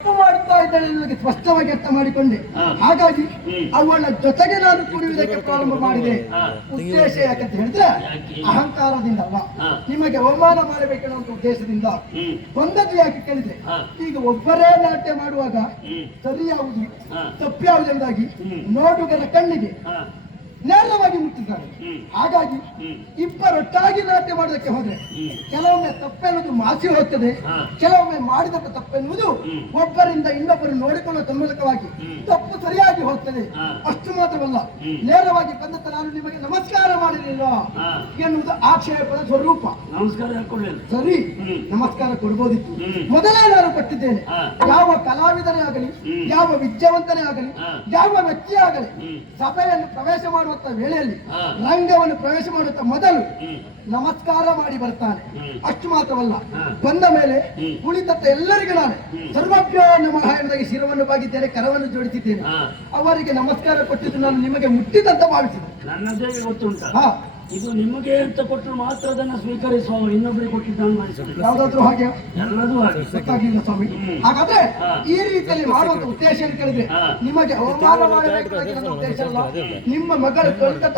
ತಪ್ಪು ಮಾಡುತ್ತಾ ಇದ್ದಾಳೆ ನನಗೆ ಸ್ಪಷ್ಟವಾಗಿ ಅರ್ಥ ಮಾಡಿಕೊಂಡೆ. ಹಾಗಾಗಿ ಅವಳ ಜೊತೆಗೆ ನಾನು ಕುಡಿಯುವುದಕ್ಕೆ ಪ್ರಾರಂಭ ಮಾಡಿದೆ. ಉದ್ದೇಶ ಯಾಕಂತ ಹೇಳಿದ್ರೆ ಅಹಂಕಾರದಿಂದ ಅಲ್ಲ, ನಿಮಗೆ ಅವಮಾನ ಮಾಡಬೇಕೆನ್ನುವಂತ ಉದ್ದೇಶದಿಂದ ಬಂದದ್ದು. ಯಾಕೆ ಕೇಳಿದ್ರೆ ಈಗ ಒಬ್ಬರೇ ನಾಟ್ಯ ಮಾಡುವಾಗ ಸರಿ ಯಾವುದು ತಪ್ಪು ಯಾವುದೆಂದಾಗಿ ನೋಡುಗರ ಕಣ್ಣಿಗೆ ನೇರವಾಗಿ ಮುಟ್ಟಿದ್ದಾರೆ. ಹಾಗಾಗಿ ಇಬ್ಬರೊಟ್ಟಾಗಿ ನಾಟ್ಯ ಮಾಡೋದಕ್ಕೆ ಹೋದ್ರೆ ಕೆಲವೊಮ್ಮೆ ತಪ್ಪೆನ್ನುವುದು ಮಾಸಿ ಹೋಗ್ತದೆ, ಕೆಲವೊಮ್ಮೆ ಮಾಡಿದ ತಪ್ಪೆನ್ನುವುದು ಒಬ್ಬರಿಂದ ಇನ್ನೊಬ್ಬರು ನೋಡಿಕೊಳ್ಳುವ ಮೂಲಕವಾಗಿ ತಪ್ಪು ಸರಿಯಾಗಿ ಹೋಗ್ತದೆ. ಅಷ್ಟು ಮಾತ್ರವಲ್ಲ, ನೇರವಾಗಿ ಬಂದಂತ ನಾನು ನಿಮಗೆ ನಮಸ್ಕಾರ ಮಾಡಿರಲಿಲ್ಲ ಎನ್ನುವುದು ಆಕ್ಷೇಪದ ಸ್ವರೂಪ. ಸರಿ, ನಮಸ್ಕಾರ ಕೊಡ್ಬೋದಿತ್ತು, ಮೊದಲೇ ನಾನು ಕೊಟ್ಟಿದ್ದೇನೆ. ಯಾವ ಕಲಾವಿದನೇ ಆಗಲಿ, ಯಾವ ವಿದ್ಯಾವಂತನೇ ಆಗಲಿ, ಯಾವ ವ್ಯಕ್ತಿ ಆಗಲಿ ಸಭೆಯನ್ನು ಪ್ರವೇಶ ಮಾಡುವಂತ ವೇಳೆಯಲ್ಲಿ ರಂಗವನ್ನು ಪ್ರವೇಶ ಮಾಡುವಂತ ಮೊದಲು ನಮಸ್ಕಾರ ಮಾಡಿ ಬರ್ತಾನೆ. ಅಷ್ಟು ಮಾತ್ರವಲ್ಲ, ಬಂದ ಮೇಲೆ ಕುಳಿತಂತ ಎಲ್ಲರಿಗೂ ನಾನು ಸರ್ವಭ್ಯೋ ನಮಃ ಎಂಬುದಾಗಿ ಶಿರವನ್ನು ಬಾಗಿದ್ದೇನೆ, ಕರವನ್ನು ಜೋಡಿಸಿದ್ದೇನೆ. ಅವರಿಗೆ ನಮಸ್ಕಾರ ಕೊಟ್ಟಿದ್ದು ನಾನು ನಿಮಗೆ ಮುಟ್ಟಿದಂತ ಭಾವಿಸಿದೆ. ನನ್ನದೇ ಗೊತ್ತುಂಟ, ಇದು ನಿಮಗೆ ಅಂತ ಕೊಟ್ಟರು ಮಾತ್ರ ಅದನ್ನು ಸ್ವೀಕರಿಸುವ, ಇನ್ನೊಬ್ಬರಿಗೆ ಕೊಟ್ಟಿದ್ದಾನೆ ಯಾವ್ದಾದ್ರು ಹಾಗೆ ಎಲ್ಲದೂ ಹಾಗೆ ಗೊತ್ತಾಗಿಲ್ಲ ಸ್ವಾಮಿ. ಹಾಗಾದ್ರೆ ಈ ರೀತಿಯಲ್ಲಿ ಮಾಡುವಂತ ಉದ್ದೇಶ ಏನು ಕೇಳಿದ್ರೆ ನಿಮಗೆ ಅವಮಾನ ಮಾಡಬೇಕು ಉದ್ದೇಶ ಅಲ್ಲ. ನಿಮ್ಮ ಮಗಳು ಕಲಿತ